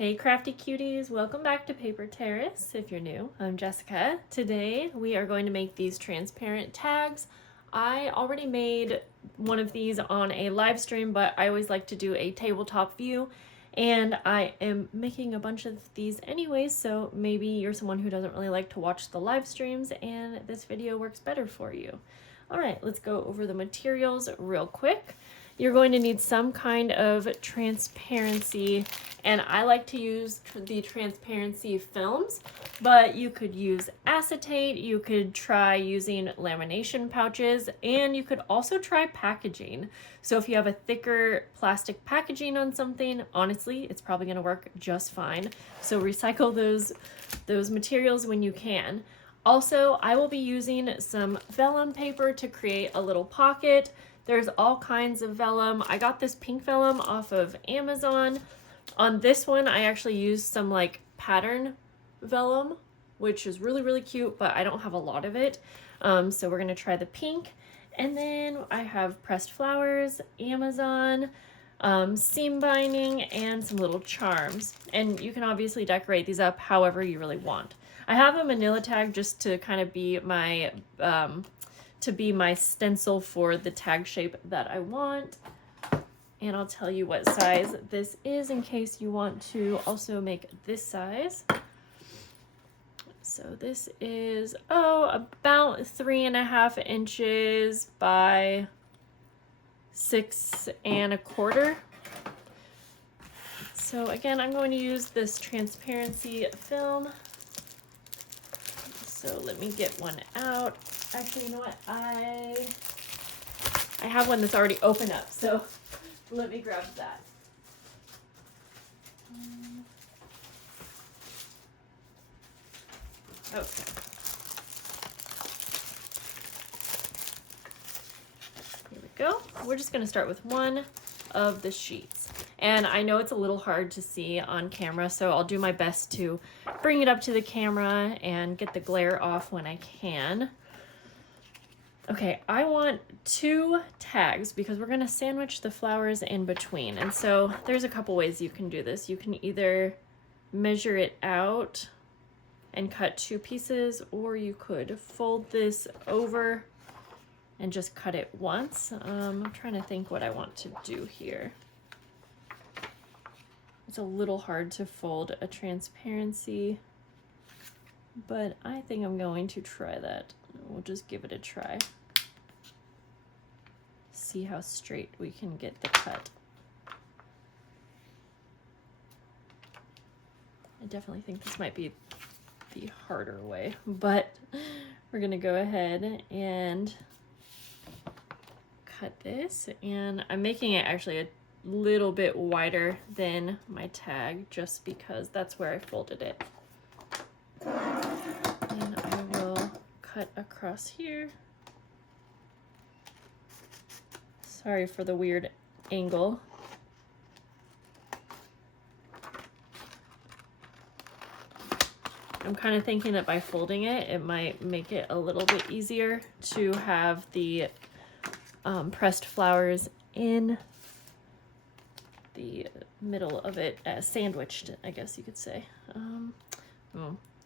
Hey crafty cuties, welcome back to Paper Terrace. If you're new, I'm Jessica. Today we are going to make these transparent tags. I already made one of these on a live stream, but I always like to do a tabletop view, and I am making a bunch of these anyways, so maybe you're someone who doesn't really like to watch the live streams and this video works better for you. All right, let's go over the materials real quick. You're going to need some kind of transparency, and I like to use the transparency films, but you could use acetate, you could try using lamination pouches, and you could also try packaging. So if you have a thicker plastic packaging on something, honestly, it's probably gonna work just fine. So recycle those materials when you can. Also, I will be using some vellum paper to create a little pocket. There's all kinds of vellum. I got this pink vellum off of Amazon. On this one, I actually used some like pattern vellum, which is really, really cute, but I don't have a lot of it. So we're gonna try the pink. And then I have pressed flowers, Amazon, seam binding, and some little charms. And you can obviously decorate these up however you really want. I have a manila tag just to kind of be my stencil for the tag shape that I want. And I'll tell you what size this is in case you want to also make this size. So this is, about 3.5 inches by 6 1/4. So again, I'm going to use this transparency film. So let me get one out. Actually, you know what? I have one that's already opened up, so let me grab that. Okay. Here we go. We're just going to start with one of the sheets. And I know it's a little hard to see on camera, so I'll do my best to bring it up to the camera and get the glare off when I can. Okay, I want 2 tags because we're gonna sandwich the flowers in between. And so there's a couple ways you can do this. You can either measure it out and cut 2 pieces, or you could fold this over and just cut it once. I'm trying to think what I want to do here. It's a little hard to fold a transparency, but I think I'm going to try that. We'll just give it a try. See how straight we can get the cut. I definitely think this might be the harder way, but we're gonna go ahead and cut this, and I'm making it actually a little bit wider than my tag just because that's where I folded it. And I will cut across here. Sorry for the weird angle. I'm kind of thinking that by folding it, it might make it a little bit easier to have the pressed flowers in the middle of it, sandwiched, I guess you could say.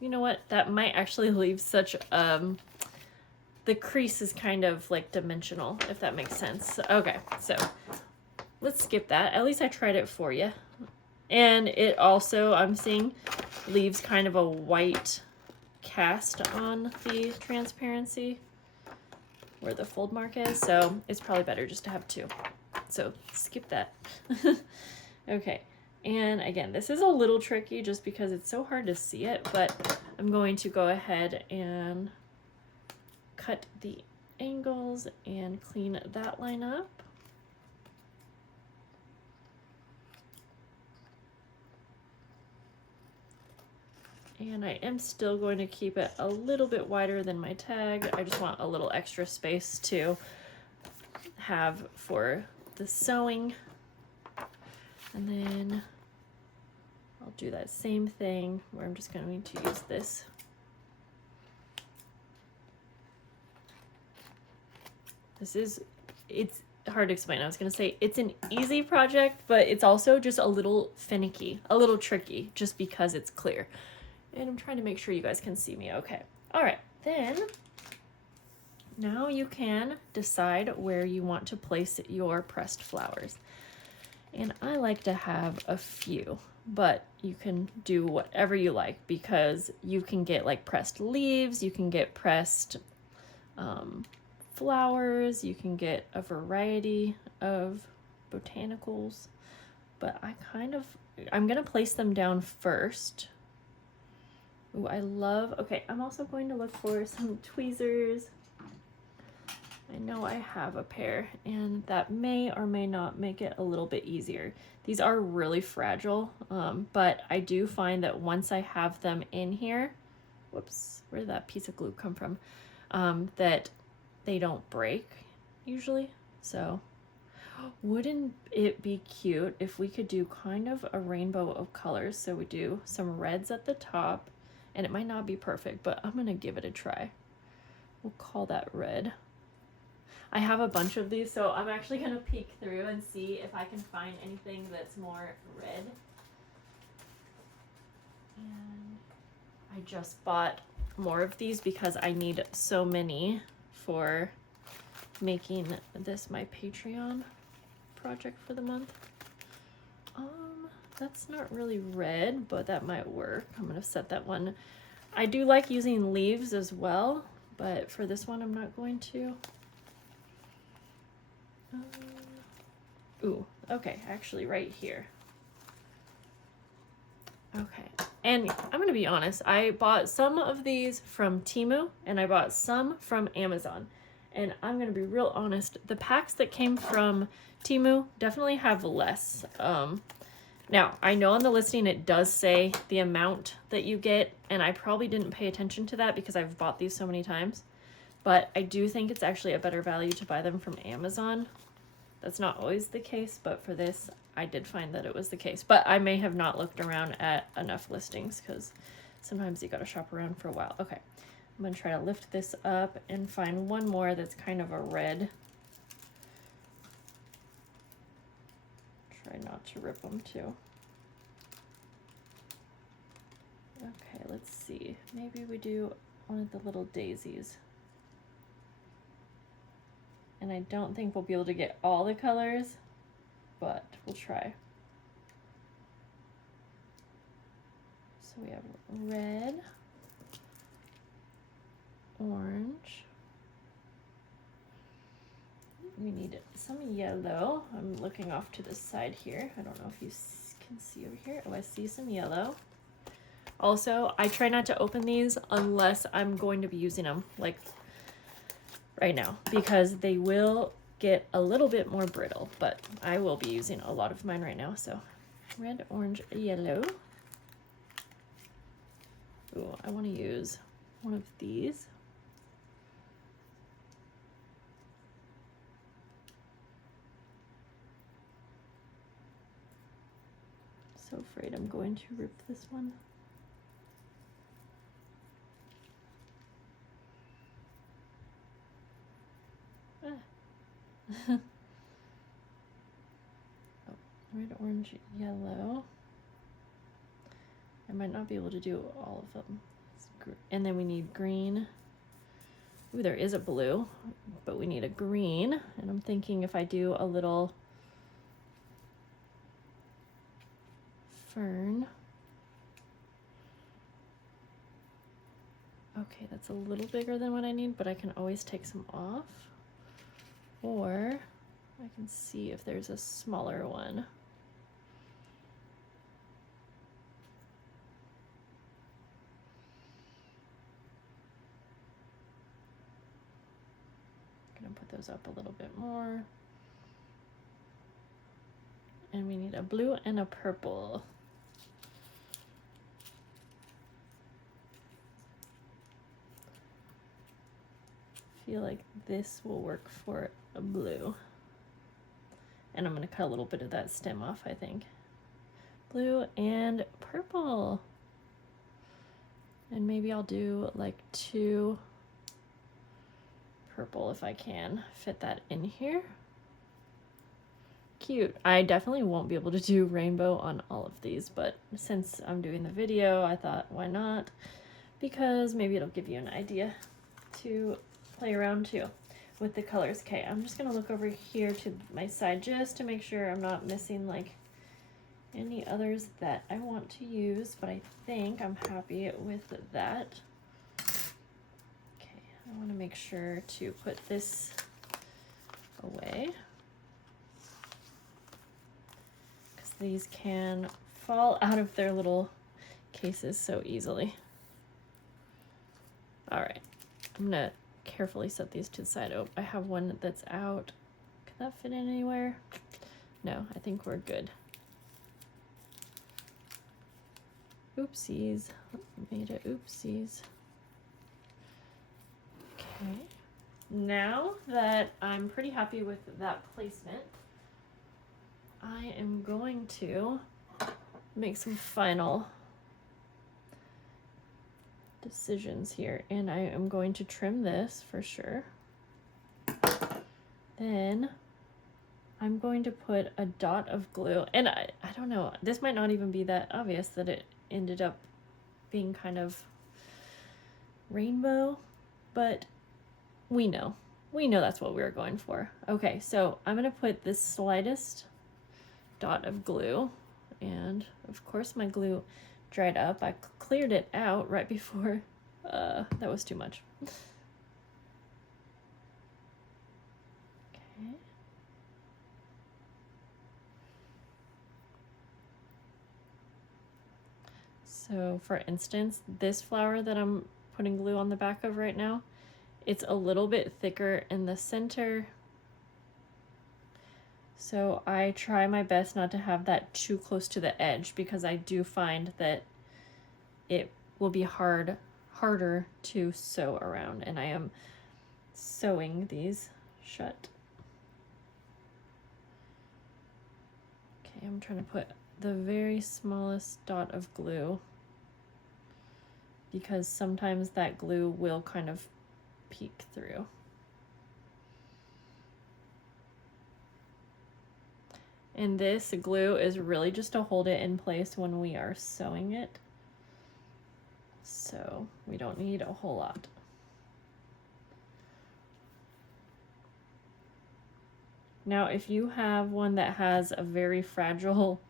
You know what? That might actually leave such the crease is kind of like dimensional, if that makes sense. Okay, so let's skip that. At least I tried it for you. And it also, I'm seeing, leaves kind of a white cast on the transparency where the fold mark is, so it's probably better just to have 2. So skip that. Okay, and again, this is a little tricky just because it's so hard to see it, but I'm going to go ahead and cut the angles and clean that line up. And I am still going to keep it a little bit wider than my tag. I just want a little extra space to have for the sewing. And then I'll do that same thing where I'm just going to use this. It's hard to explain. I was going to say it's an easy project, but it's also just a little finicky, a little tricky, just because it's clear. And I'm trying to make sure you guys can see me okay. All right, then now you can decide where you want to place your pressed flowers. And I like to have a few, but you can do whatever you like, because you can get like pressed leaves, you can get pressed flowers, you can get a variety of botanicals, but I'm gonna place them down first. Ooh, okay, I'm also going to look for some tweezers. I know I have a pair, and that may or may not make it a little bit easier. These are really fragile, but I do find that once I have them in here, whoops, where did that piece of glue come from? That they don't break usually. So wouldn't it be cute if we could do kind of a rainbow of colors? So we do some reds at the top, and it might not be perfect, but I'm gonna give it a try. We'll call that red. I have a bunch of these, so I'm actually gonna peek through and see if I can find anything that's more red. And I just bought more of these because I need so many for making this my Patreon project for the month. That's not really red, but that might work. I'm gonna set that one. I do like using leaves as well, but for this one I'm not going to. Ooh, okay, actually right here. Okay, and I'm gonna be honest, I bought some of these from Temu and I bought some from Amazon. And I'm gonna be real honest, the packs that came from Temu definitely have less. Now, I know on the listing it does say the amount that you get, and I probably didn't pay attention to that because I've bought these so many times. But I do think it's actually a better value to buy them from Amazon. That's not always the case, but for this, I did find that it was the case. But I may have not looked around at enough listings, because sometimes you gotta shop around for a while. Okay, I'm gonna try to lift this up and find one more that's kind of a red. Try not to rip them too. Okay, let's see. Maybe we do one of the little daisies. And I don't think we'll be able to get all the colors, but we'll try. So we have red, orange. We need some yellow. I'm looking off to the side here. I don't know if you can see over here. Oh, I see some yellow. Also, I try not to open these unless I'm going to be using them, like right now, because they will get a little bit more brittle, but I will be using a lot of mine right now. So red, orange, yellow. Ooh, I want to use one of these. So afraid I'm going to rip this one. Oh, red, orange, yellow. I might not be able to do all of them. And then we need green. Ooh, there is a blue, but we need a green. And I'm thinking if I do a little fern. Okay, that's a little bigger than what I need, but I can always take some off. Or I can see if there's a smaller one. I'm gonna put those up a little bit more. And we need a blue and a purple. I feel like this will work for a blue. And I'm gonna cut a little bit of that stem off, I think. Blue and purple. And maybe I'll do like 2 purple if I can fit that in here. cute. I definitely won't be able to do rainbow on all of these, but since I'm doing the video, I thought, why not? Because maybe it'll give you an idea to play around too with the colors. Okay, I'm just gonna look over here to my side just to make sure I'm not missing like any others that I want to use, but I think I'm happy with that. Okay, I want to make sure to put this away because these can fall out of their little cases so easily. All right, I'm gonna carefully set these to the side. Oh, I have one that's out. Could that fit in anywhere? No, I think we're good. Oopsies, made it oopsies. Okay, now that I'm pretty happy with that placement, I am going to make some final decisions here, and I am going to trim this for sure. Then I'm going to put a dot of glue, and I don't know, this might not even be that obvious that it ended up being kind of rainbow, but we know that's what we were going for. Okay, so I'm gonna put this slightest dot of glue, and of course my glue dried up. I cleared it out right before that was too much. Okay. So for instance, this flower that I'm putting glue on the back of right now, it's a little bit thicker in the center. So I try my best not to have that too close to the edge because I do find that it will be harder to sew around, and I am sewing these shut. Okay, I'm trying to put the very smallest dot of glue because sometimes that glue will kind of peek through. And this glue is really just to hold it in place when we are sewing it. So we don't need a whole lot. Now, if you have one that has a very fragile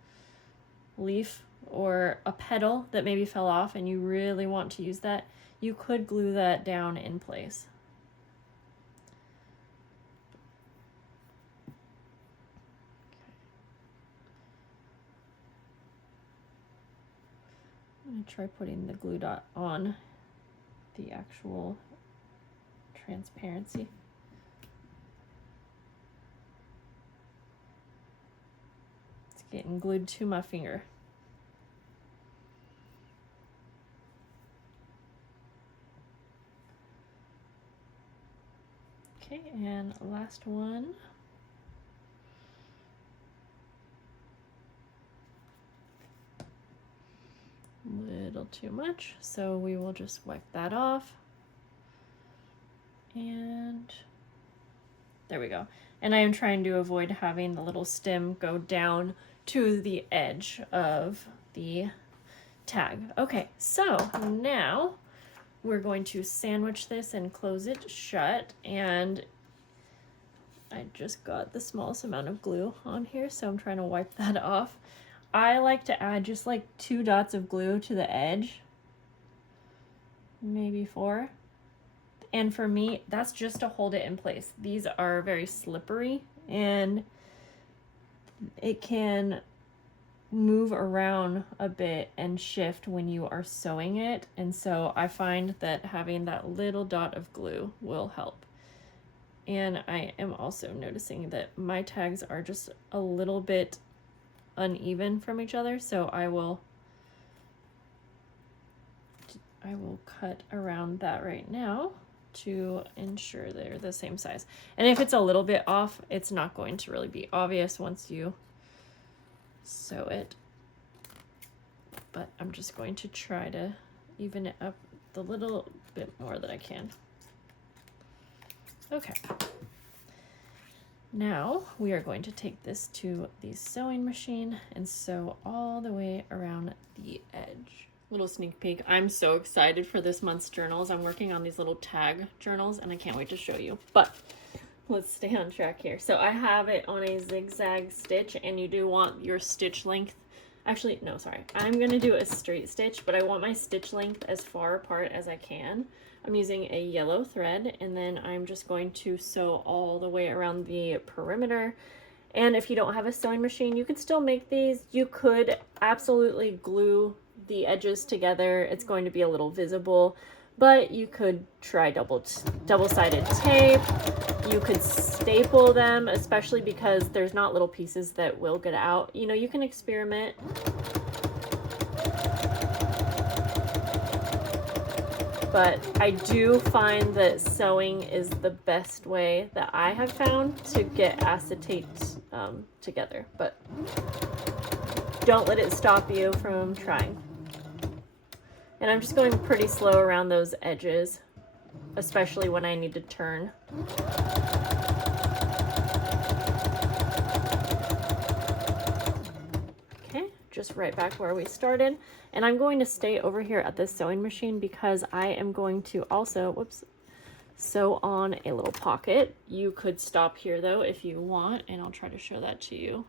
leaf or a petal that maybe fell off and you really want to use that, you could glue that down in place. I'm going to try putting the glue dot on the actual transparency. It's getting glued to my finger. Okay, and last one. Little too much, so we will just wipe that off. And there we go. And I am trying to avoid having the little stem go down to the edge of the tag. Okay, so now we're going to sandwich this and close it shut, and I just got the smallest amount of glue on here, so I'm trying to wipe that off. I like to add just like 2 dots of glue to the edge, maybe 4. And for me, that's just to hold it in place. These are very slippery and it can move around a bit and shift when you are sewing it. And so I find that having that little dot of glue will help. And I am also noticing that my tags are just a little bit uneven from each other, so I will cut around that right now to ensure they're the same size. And if it's a little bit off, it's not going to really be obvious once you sew it. But I'm just going to try to even it up the little bit more that I can. Okay. Now we are going to take this to the sewing machine and sew all the way around the edge. Little sneak peek. I'm so excited for this month's journals. I'm working on these little tag journals and I can't wait to show you. But let's stay on track here. So I have it on a zigzag stitch, and you do want your stitch length. Actually, no, sorry. I'm going to do a straight stitch, but I want my stitch length as far apart as I can. I'm using a yellow thread, and then I'm just going to sew all the way around the perimeter. And if you don't have a sewing machine, you could still make these. You could absolutely glue the edges together. It's going to be a little visible, but you could try double-sided tape. You could staple them, especially because there's not little pieces that will get out. You know, you can experiment. But I do find that sewing is the best way that I have found to get acetate together. But don't let it stop you from trying. And I'm just going pretty slow around those edges, especially when I need to turn. Okay, just right back where we started. And I'm going to stay over here at this sewing machine because I am going to also, sew on a little pocket. You could stop here though if you want, and I'll try to show that to you.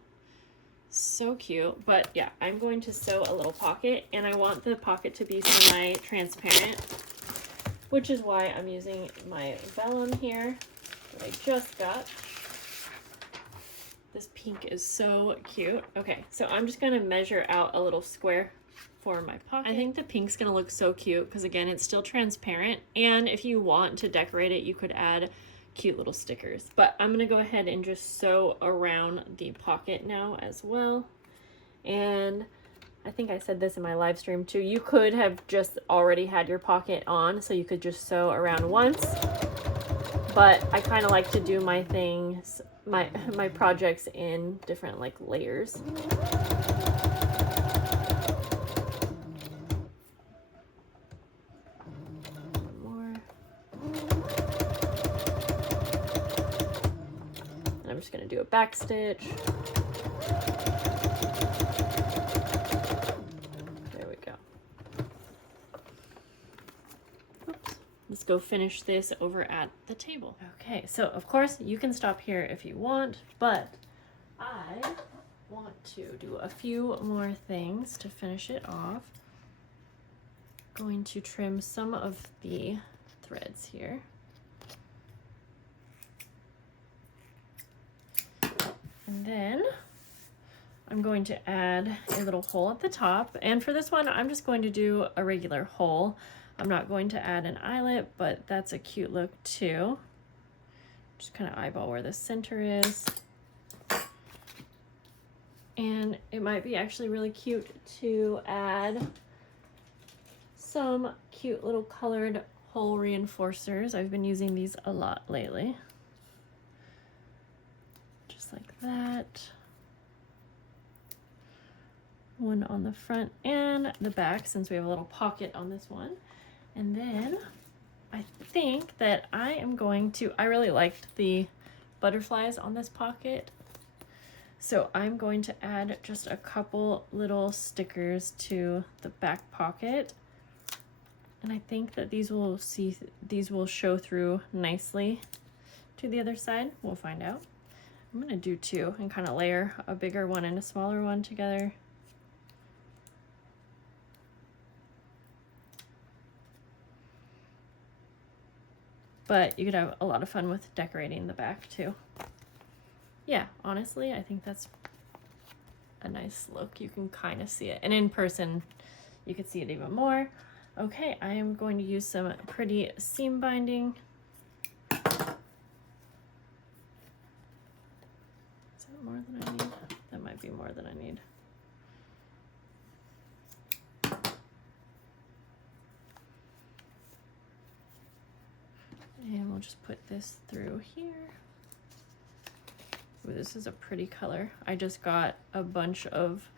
So cute. But yeah, I'm going to sew a little pocket, and I want the pocket to be semi-transparent, which is why I'm using my vellum here that I just got. This pink is so cute. Okay, so I'm just gonna measure out a little square for my pocket. I think the pink's gonna look so cute because again, it's still transparent, and if you want to decorate it, you could add cute little stickers. But I'm gonna go ahead and just sew around the pocket now as well. And I think I said this in my live stream too, you could have just already had your pocket on, so you could just sew around once. But I kind of like to do my things, my projects in different like layers. I'm just going to do a back stitch. There we go. Oops. Let's go finish this over at the table. Okay, so of course you can stop here if you want, but I want to do a few more things to finish it off. Going to trim some of the threads here. And then I'm going to add a little hole at the top. And for this one, I'm just going to do a regular hole. I'm not going to add an eyelet, but that's a cute look too. Just kind of eyeball where the center is. And it might be actually really cute to add some cute little colored hole reinforcers. I've been using these a lot lately. Like that. One on the front and the back, since we have a little pocket on this one. And then I think that I am going to, I really liked the butterflies on this pocket, so I'm going to add just a couple little stickers to the back pocket. And I think that these will show through nicely to the other side. We'll find out. I'm going to do two and kind of layer a bigger one and a smaller one together. But you could have a lot of fun with decorating the back too. Yeah, honestly, I think that's a nice look. You can kind of see it. And in person, you could see it even more. Okay, I am going to use some pretty seam binding. More than I need. That might be more than I need. And we'll just put this through here. Ooh, this is a pretty color. I just got a bunch of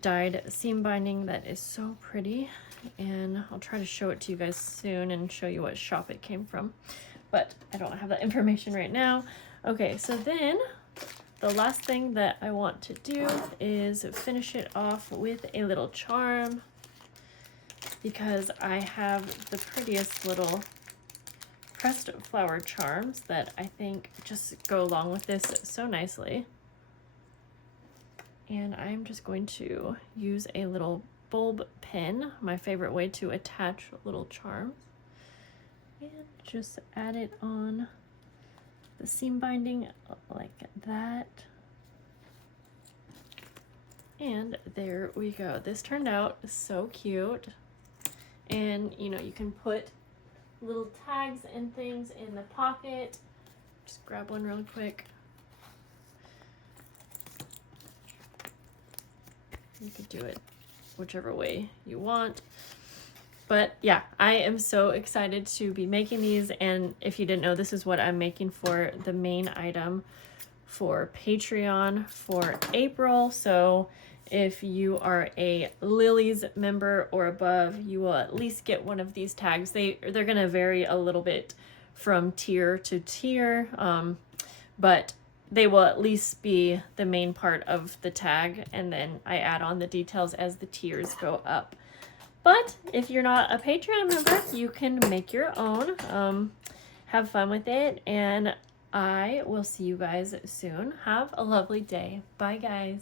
dyed seam binding that is so pretty, and I'll try to show it to you guys soon and show you what shop it came from, but I don't have that information right now. Okay, so then the last thing that I want to do is finish it off with a little charm, because I have the prettiest little pressed flower charms that I think just go along with this so nicely. And I'm just going to use a little bulb pin, my favorite way to attach little charms, and just add it on the seam binding like that. And there we go. This turned out so cute. And you know, you can put little tags and things in the pocket. Just grab one real quick. You could do it whichever way you want. But yeah, I am so excited to be making these. And if you didn't know, this is what I'm making for the main item for Patreon for April. So if you are a Lily's member or above, you will at least get one of these tags. They're gonna vary a little bit from tier to tier, but they will at least be the main part of the tag, and then I add on the details as the tiers go up. But if you're not a Patreon member, you can make your own. Have fun with it, and I will see you guys soon. Have a lovely day. Bye, guys.